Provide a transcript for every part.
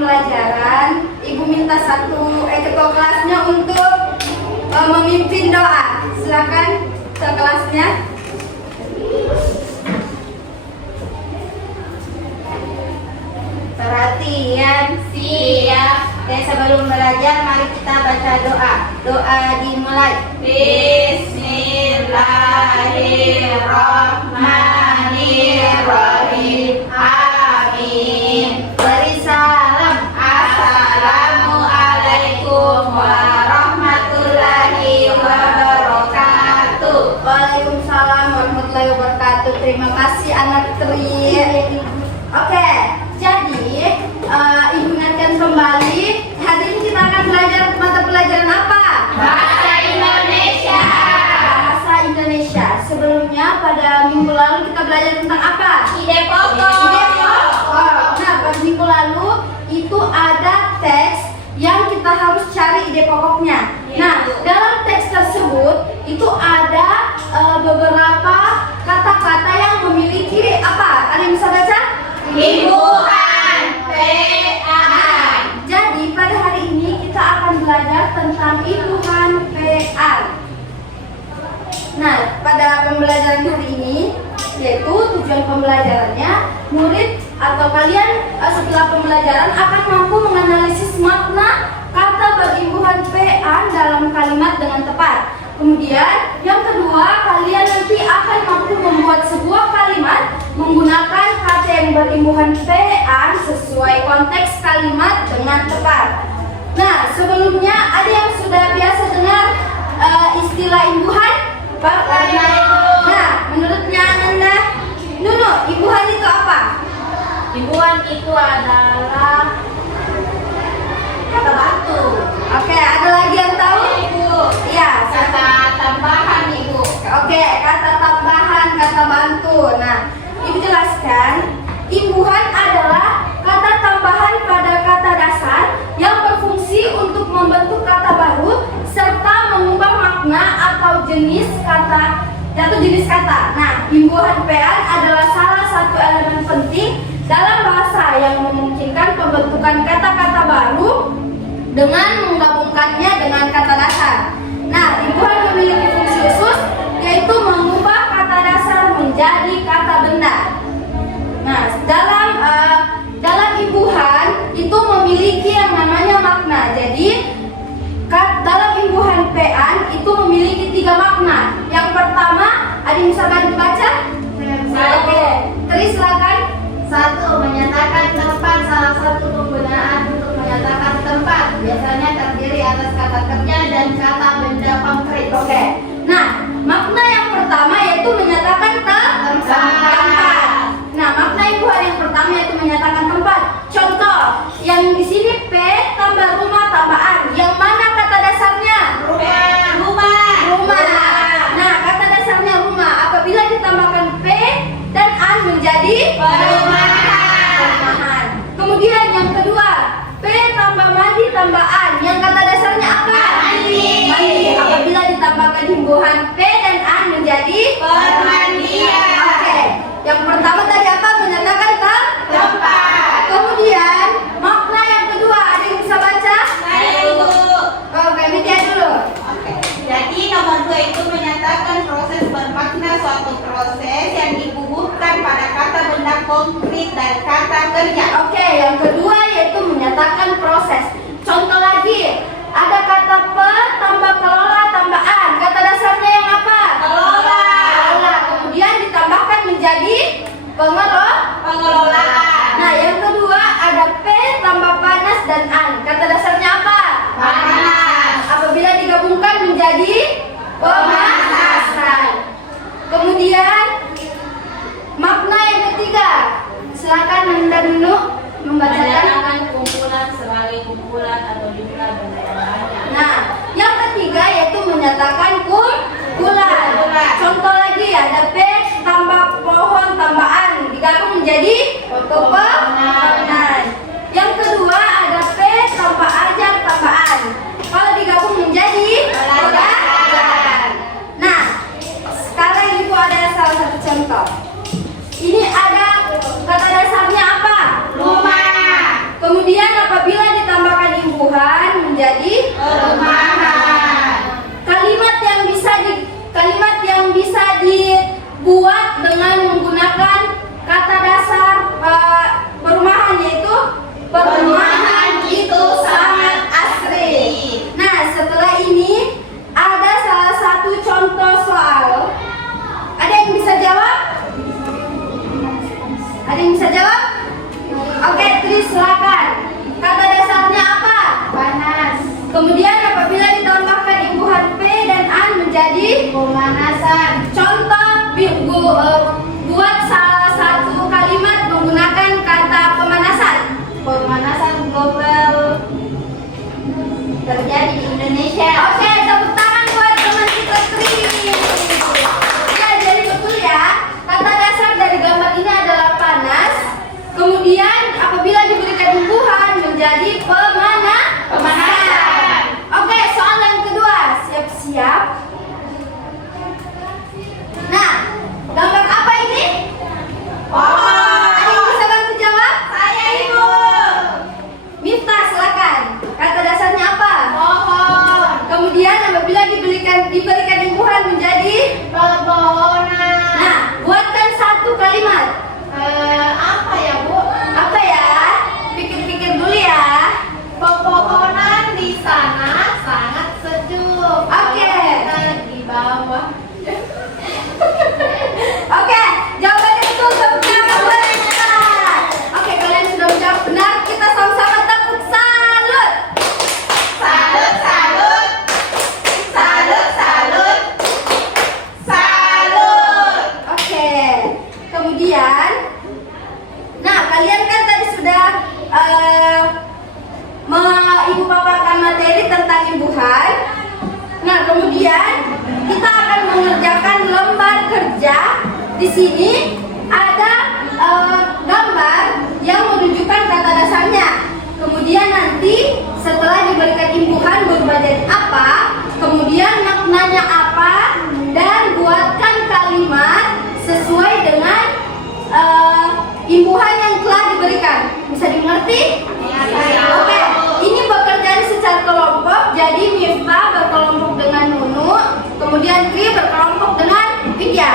pembelajaran, Ibu minta ketua kelasnya untuk memimpin doa. Silakan ketua kelasnya. Perhatian, siap. Oke, sebelum belajar mari kita baca doa. Doa dimulai. Bismillahirrahmanirrahim. Amin. Beri salam. Assalamualaikum warahmatullahi wabarakatuh. Waalaikumsalam warahmatullahi wabarakatuh. Terima kasih anak Tri. Oke, jadi Ibu ingatkan kembali, hari ini kita akan belajar mata pelajaran apa? Bahasa Indonesia. Bahasa Indonesia. Sebelumnya pada minggu lalu kita belajar tentang apa? Ide pokok. Ide pokok. Nah, pada minggu lalu itu ada teks yang kita harus cari ide pokoknya. Nah, dalam teks tersebut itu ada beberapa kata-kata yang memiliki apa? Ada yang bisa baca? Imbuhan, pean. Jadi pada hari ini kita akan belajar tentang imbuhan pean. Nah, pada pembelajaran hari ini, yaitu tujuan pembelajarannya, murid atau kalian setelah pembelajaran akan mampu menganalisis makna kata berimbuhan pean dalam kalimat dengan tepat. Kemudian yang kedua, kalian nanti akan mampu membuat sebuah kalimat menggunakan kata yang berimbuhan pean sesuai konteks kalimat dengan tepat. Nah, sebelumnya ada yang sudah biasa dengar istilah imbuhan? Nah, menurutnya Anda, Nunu, imbuhan itu apa? Imbuhan itu adalah kata batu. Oke, ada lagi yang tahu? Ibu. Iya, Kata tambahan, Ibu. Oke, kata tambahan, kata bantu. Nah, Ibu jelaskan, imbuhan adalah kata tambahan pada kata dasar yang berfungsi untuk membentuk kata baru serta mengubah makna atau jenis kata. Nah, imbuhan pean adalah salah satu elemen penting dalam bahasa yang memungkinkan pembentukan kata-kata baru dengan menggabungkannya dengan kata dasar. Nah, imbuhan memiliki fungsi khusus, yaitu mengubah kata dasar menjadi kata benda. Nah, dalam imbuhan itu memiliki yang namanya makna. Jadi dalam imbuhan pean itu memiliki 3 makna. Yang pertama, ada yang bisa bantu baca? Oke, Tri silakan. 1. Menyatakan tempat. Salah satu penggunaan untuk menyatakan tempat biasanya terdiri atas kata kerja dan kata benda konkret. Oke. Nah, makna yang pertama yaitu menyatakan tempat. Nah, makna imbuhan yang pertama yaitu menyatakan tempat. Contoh, yang di sini P tambah rumah tambah an. Yang mana kata dasarnya? Rumah. Nah, kata dasarnya rumah. Apabila ditambahkan P dan an menjadi perumahan. Kemudian yang kedua, P tambah mandi tambah an. Yang kata dasarnya apa? Mandi. Apabila ditambahkan imbuhan P dan an menjadi Permandian. Oke. Yang pertama tadi apa? Menyatakan tempat. Kemudian makna yang kedua, ada yang bisa baca? Oke, Media dulu. Jadi nomor 2 itu menyatakan proses bermakna suatu proses yang dibubuhkan pada kata benda konkret dan kata kerja. Oke, yang kedua yaitu menyatakan proses. Contoh lagi, ada kata pe tambah kelola tambah an. Kata dasarnya yang apa? Kelola. Kemudian ditambahkan menjadi Pengelolaan. Nah, yang kedua ada p tambah panas dan an. Kata dasarnya apa? Panas. Apabila digabungkan menjadi pemanasan. Kemudian makna yang ketiga, silakan Anda dulu membacakan. Menyatakan kumpulan sebagai kumpulan atau jumlah benda yang banyak. Nah, yang ketiga yaitu menyatakan kumpulan. Contoh lagi ada P tambah pohon tambah an digabung menjadi pepohonan. Yang kedua ada P tambah ajar tambah an. Kalau digabung menjadi pelajaran. Nah, sekarang Ibu ada salah satu contoh. Ini ada kata dasarnya apa? Rumah. Kemudian apa silakan. Kata dasarnya apa? Panas. Kemudian apabila ditambahkan imbuhan P dan an menjadi Pemanasan. contoh buat salah satu kalimat menggunakan kata pemanasan. Pemanasan global terjadi di Indonesia. Oke, tepuk tangan buat teman kita Tri. Ya, jadi betul ya. Kata dasar dari gambar ini adalah panas. Kemudian apabila diberikan imbuhan menjadi pemanasan. Oke, soal yang kedua. Siap-siap. Nah, gambar apa ini? Ada yang bisa bantu jawab? Saya Ibu. Miftah, silakan. Kata dasarnya apa? Pohon. Kemudian apabila diberikan imbuhan menjadi Pepohonan. nah, buatkan satu kalimat. Apa ya Bu? Apa ya? Pikir-pikir dulu ya. Pepohonan di sana sangat sejuk. Oke. Kita di bawah. Oke, jawabannya betul. Tepuk tangan buat kita. Oke, kalian sudah menjawab benar. Kita sama-sama tepuk salut. Salut, salut. Salut, salut. Salut. Oke. Kemudian, nah kalian kan tadi sudah ibu paparkan materi tentang imbuhan. Nah, kemudian kita akan mengerjakan lembar kerja. Di sini ada gambar yang menunjukkan kata dasarnya. Kemudian nanti setelah diberikan imbuhan berubah jadi apa, kemudian maknanya apa, dan buatkan kalimat sesuai dengan imbuhan yang telah diberikan. Bisa dimengerti? Oke, ini bekerja secara kelompok. Jadi Miftah berkelompok dengan Nunu, kemudian Tri berkelompok dengan Vidya.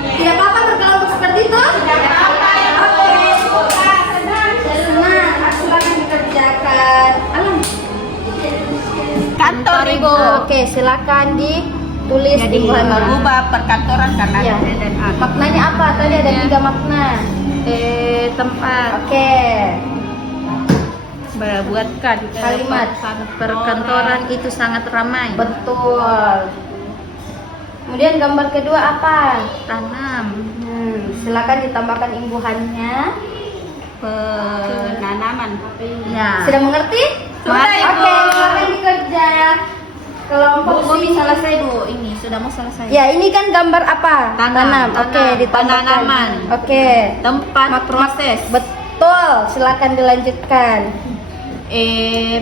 Tidak apa-apa berkelompok seperti itu? Tidak apa-apa ya Bu. Oke. Senang, silakan dikerjakan. Kantor Ibu. Oke, silakan ditulis Jadi imbuhan baru. merubah perkantoran karena Ya. ada dan A. Maknanya apa? Tadi ada 3 makna. Tempat Oke. buatkan Kalimat. perkantoran itu sangat ramai. Betul. Kemudian gambar kedua apa? Tanam, Silakan ditambahkan imbuhannya. penanaman. Ya. Sudah mengerti? Sudah, Ibu. Oke, silakan dikerja. Kelompok Bu, sini. selesai Bu. Ini sudah mau selesai. Ya, ini kan gambar apa? Tanam. Oke, ditambahkan. Penanaman. Oke. Tempat proses. Betul. Silakan dilanjutkan.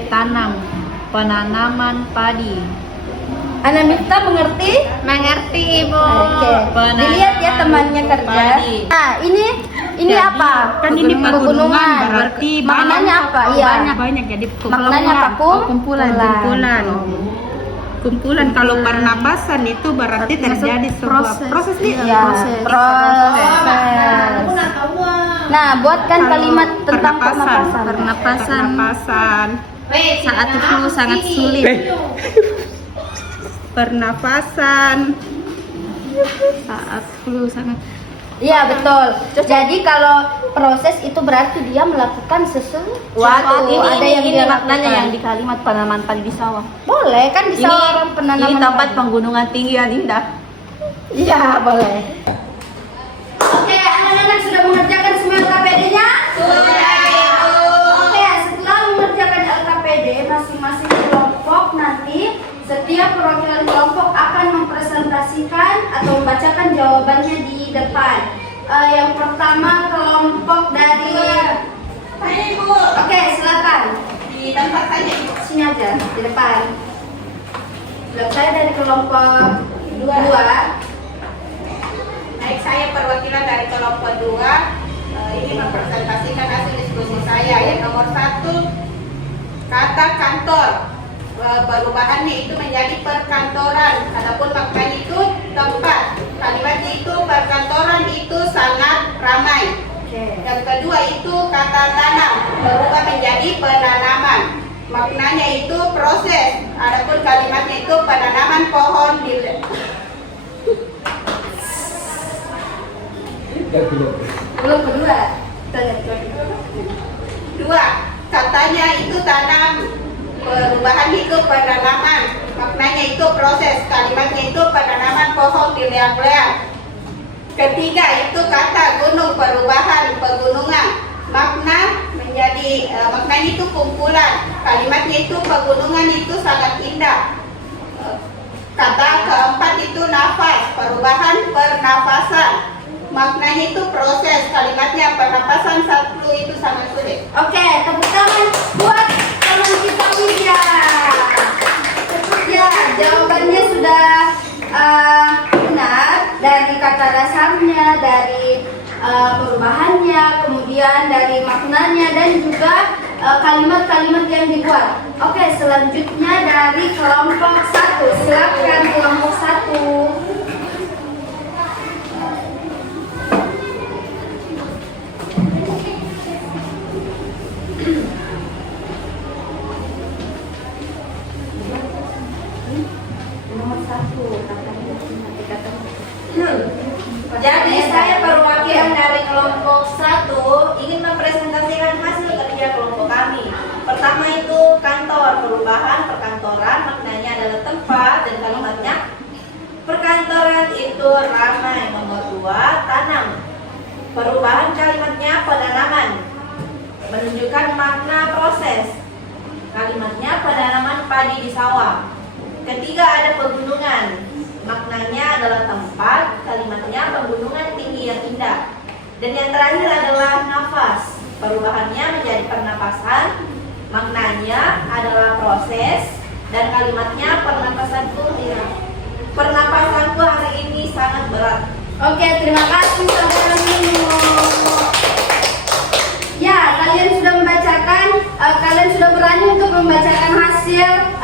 Tanam, penanaman padi. Ana Miftah mengerti? Mengerti Ibu. Oke. Dilihat ya temannya kerja. padi. Nah, ini Jadi, apa? kan ini pegunungan, berarti maknanya banyak. apa? Iya. Banyak jadi Maknanya apa? kumpulan. Kumpulan kalau pernapasan itu berarti terjadi sebuah proses nih. Ya, proses. Nah, buatkan kalimat tentang pernapasan. Pernapasan. Saat itu sangat sulit. Pernapasan. Saat flu sangat. Iya, betul. Jadi kalau proses itu berarti dia melakukan sesuatu. Ada yang dia maknanya yang lakukan. di kalimat penanaman padi di sawah. Boleh kan di sawah orang penanaman. Ini tempat padi. penggunungan tinggi yang indah. Iya, boleh. Oke, anak-anak sudah mengerjakan semua LKPD-nya? Sudah, Ibu. Oke, setelah mengerjakan LKPD masing-masing kelompok nanti setiap perwakilan kelompok akan mempresentasikan atau membacakan jawabannya di depan. Yang pertama kelompok dari Saya Ibu. Oke, silakan. Di tempat saja Ibu. Sini aja di depan. Belakang saya dari kelompok 2. Baik, saya perwakilan dari kelompok 2. Ini mempresentasikan hasil diskusi saya. Yang nomor 1, kata kantor. Perubahannya itu menjadi perkantoran. Adapun maknanya itu tempat. Kalimatnya itu perkantoran itu sangat ramai. Yang kedua itu kata tanam, berubah menjadi penanaman. Maknanya itu proses. Adapun kalimatnya itu penanaman pohon di Belum kedua. Kita lihat kedua. katanya itu tanam, perubahan itu penanaman, maknanya itu proses, kalimatnya itu penanaman pohon di liang-liang. Ketiga itu kata gunung, perubahan, pegunungan, maknanya itu kumpulan, kalimatnya itu pegunungan itu sangat indah. Kata keempat itu nafas, perubahan, pernapasan, maknanya itu proses, kalimatnya pernapasan satu itu sangat sulit. Oke, tepuk tangan buat teman kita Widya. Ya, jawabannya sudah benar dari kata dasarnya, dari perubahannya, kemudian dari maknanya dan juga kalimat-kalimat yang dibuat. Oke, selanjutnya dari kelompok 1. Silakan kelompok 1. Jadi saya perwakilan dari kelompok 1 ingin mempresentasikan hasil kerja kelompok kami. Pertama itu kantor, perubahan perkantoran, maknanya adalah tempat dan kalimatnya perkantoran itu ramai. Nomor 2 tanam, perubahan kalimatnya penanaman, menunjukkan makna proses, kalimatnya penanaman padi di sawah. Ketiga ada pegunungan, maknanya adalah tempat, kalimatnya pegunungan tinggi yang indah. Dan yang terakhir adalah nafas, perubahannya menjadi pernapasan, maknanya adalah proses, dan kalimatnya pernapasanku hari ini sangat berat. Oke, terima kasih saudara Nino. Ya, kalian sudah membacakan, kalian sudah berani untuk membacakan hasil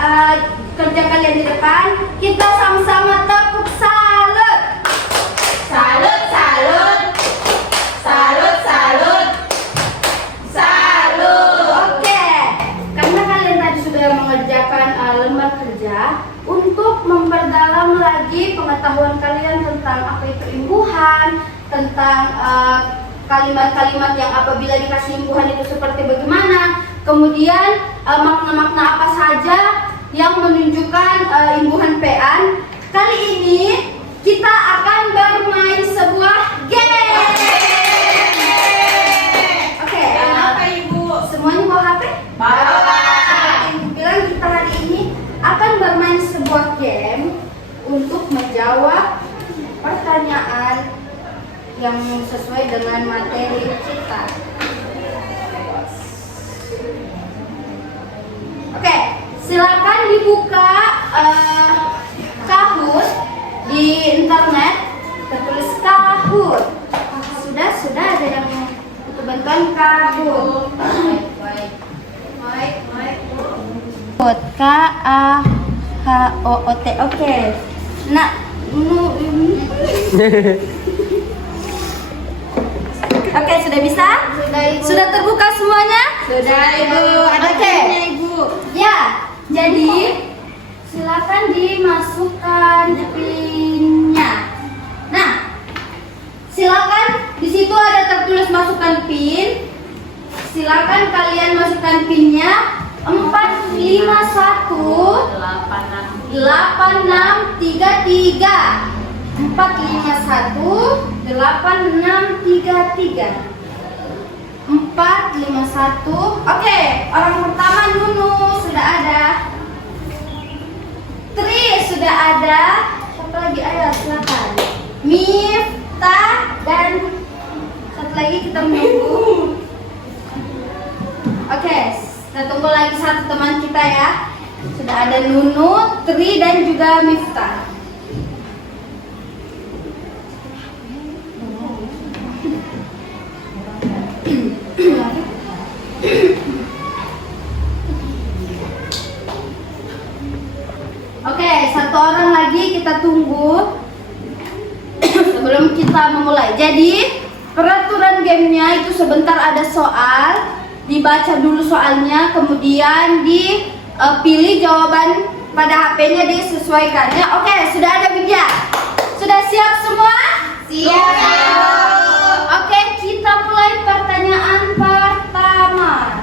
kerja kalian di depan. Kita sama-sama tepuk salut. Salut, salut, salut, salut, salut. Oke, karena kalian tadi sudah mengerjakan lembar kerja, untuk memperdalam lagi pengetahuan kalian tentang apa itu imbuhan, tentang kalimat-kalimat yang apabila dikasih imbuhan itu seperti bagaimana, kemudian makna-makna apa saja yang menunjukkan imbuhan pean. Kali ini kita akan bermain sebuah game. Oke, Kenapa Ibu? semuanya bawa HP? Bawa. Ibu bilang kita hari ini akan bermain sebuah game untuk menjawab pertanyaan yang sesuai dengan materi kita. Oke, silakan dibuka Kahoot di internet, tertulis Kahoot. Sudah ada yang butuh bantuan Kahoot. Baik. K-A-H-O-O-T. Oke. Nah, oke, sudah bisa? Sudah, Ibu. Sudah terbuka semuanya? Sudah, Ibu. Ada Oke. pinnya, Ibu. Ya, jadi silakan dimasukkan pinnya. Nah, silakan di situ ada tertulis masukkan pin. Silakan kalian masukkan pinnya 451 8633 451 8633 451. Oke, orang pertama Nunu sudah ada. Tri sudah ada. Siapa lagi? Ayo silakan. Miftah dan satu lagi kita menunggu. Oke, kita tunggu lagi satu teman kita ya. Sudah ada Nunu, Tri dan juga Miftah. Oke, satu orang lagi kita tunggu sebelum kita memulai. Jadi peraturan gamenya itu sebentar ada soal, dibaca dulu soalnya, kemudian dipilih jawaban pada HP-nya disesuaikan. Ya, oke, sudah ada Widya. Sudah siap semua? Siap. Oke, kita mulai pertanyaan pertama.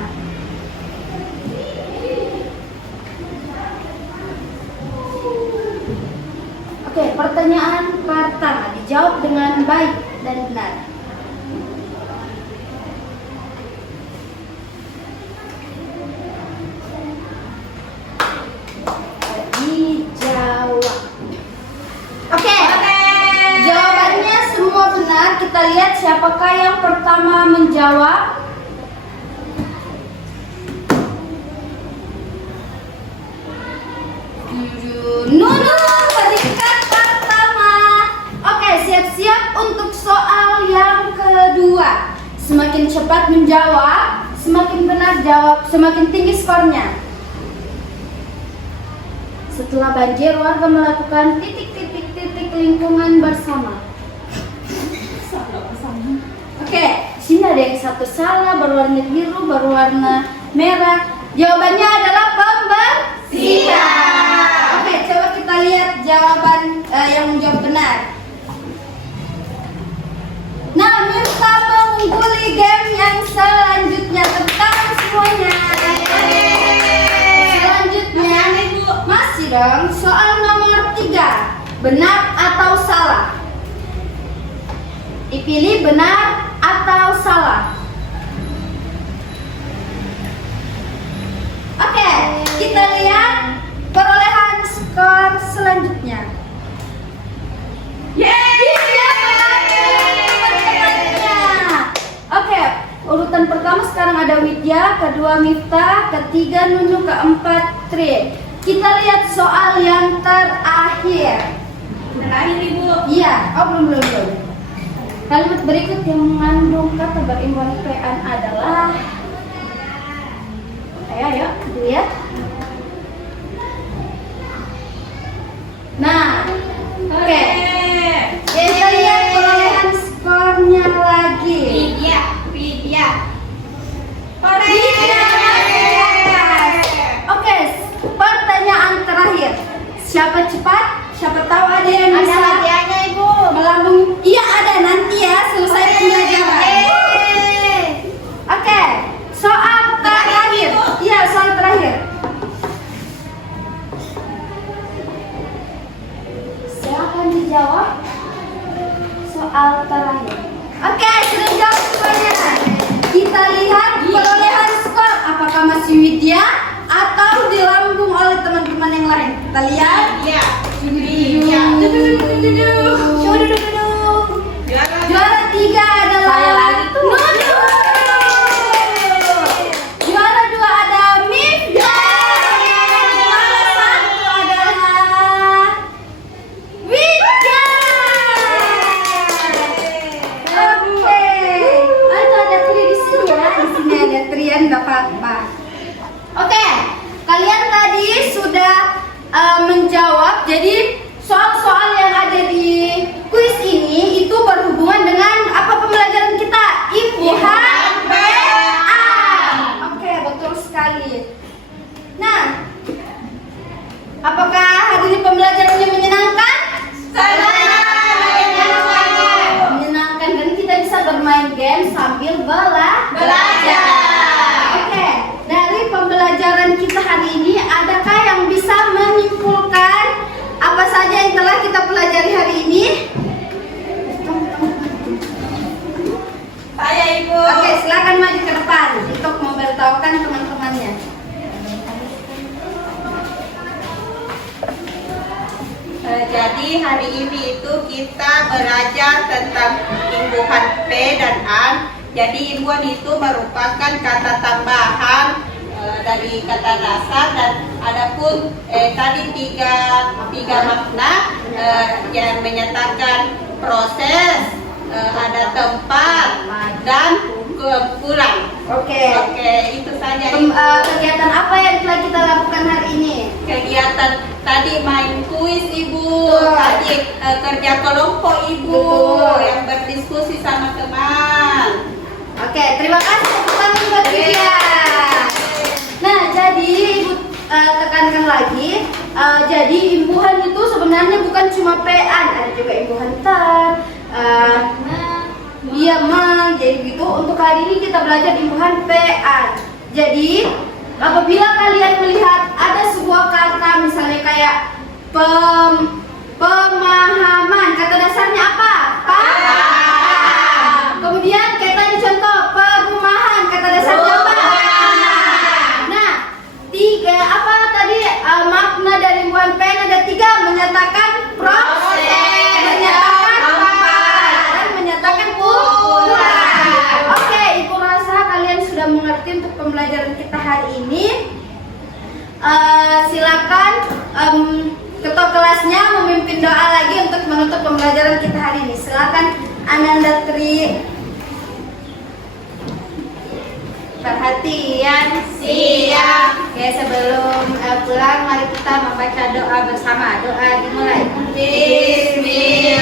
pertanyaan pertama dijawab dengan baik dan benar. Dijawab. Oke. Jawabannya semua benar. Kita lihat siapakah yang pertama menjawab. Nunu peringkat pertama. Oke, siap-siap untuk soal yang kedua. Semakin cepat menjawab, semakin benar jawab, semakin tinggi skornya. Setelah banjir, warga melakukan titik-titik-titik lingkungan bersama. Oke, sini ada yang satu salah, berwarna biru, berwarna merah. Jawabannya adalah pembersihan. Oke, coba kita lihat jawaban yang menjawab benar. Nah, Mirta mengungguli game yang selanjutnya. Tepuk tangan semuanya. Selanjutnya, masih dong, soal nomor 3. Benar atau salah? Dipilih benar atau salah. Oke, kita lihat perolehan skor selanjutnya. Oke, urutan pertama sekarang ada Widya, kedua Miftah, ketiga Nunu, keempat Tri. Kita lihat soal yang terakhir. Terakhir Ibu. Iya, oh belum. Kalimat berikut yang mengandung kata berimbuhan PN adalah. Ayo, lihat. Nah, oke. Kita lihat perolehan skornya lagi. Widya. Oke, pertanyaan terakhir. Siapa cepat? Siapa tahu ada yang bisa hadiahnya Ibu. melambung. Iya ada nanti ya selesai pembelajaran. Oke, soal terakhir. Iya, soal terakhir. Silakan dijawab soal terakhir. Oke, sudah jawab semuanya. Kita lihat perolehan skor. Apakah masih Widya atau dilambung oleh teman-teman yang lain? Kita lihat. Iya. Juara 3 adalah Saya lagi tuh. Nunu. Juara 2 ada Mifda. Juara 1 adalah Widya. Oke. Itu ada Tri di sini ya. Di sini ada Trian, enggak apa-apa. Oke. Kalian tadi sudah menjawab. Jadi soal-soal yang ada di kuis ini itu berhubungan dengan apa pembelajaran kita? Imbuhan PA. Oke, betul sekali. Nah, apakah hari ini pembelajarannya menyenangkan? Menyenangkan dan kita bisa bermain game sambil belajar. Oke, dari pembelajaran kita hari ini adakah yang bisa menyimpulkan apa saja yang telah kita pelajari hari ini? Saya Ibu. Oke, silakan maju ke depan untuk memberitahukan teman-temannya. Jadi hari ini itu kita belajar tentang imbuhan P dan A. Jadi imbuhan itu merupakan kata tambahan dari kata dasar dan adapun tadi tiga makna yang menyatakan proses, ada tempat dan kesimpulan. Oke. Oke, itu saja. Kegiatan apa yang telah kita lakukan hari ini? Kegiatan tadi main kuis Ibu, Betul. tadi kerja kelompok Ibu, Betul. yang berdiskusi sama teman. Oke, terima kasih tepuk tangan buat Widya. Nah, jadi Ibu tekankan lagi, jadi imbuhan itu sebenarnya bukan cuma PA, ada juga imbuhan ter, iya mah, jadi gitu. Untuk hari ini kita belajar imbuhan PA. Jadi apabila kalian melihat ada sebuah kata misalnya kayak pemahaman kita hari ini. Silakan ketua kelasnya memimpin doa lagi untuk menutup pembelajaran kita hari ini. Silakan Ananda Tri. Perhatian, siap. Oke, sebelum pulang mari kita membaca doa bersama. Doa dimulai. Bismillah.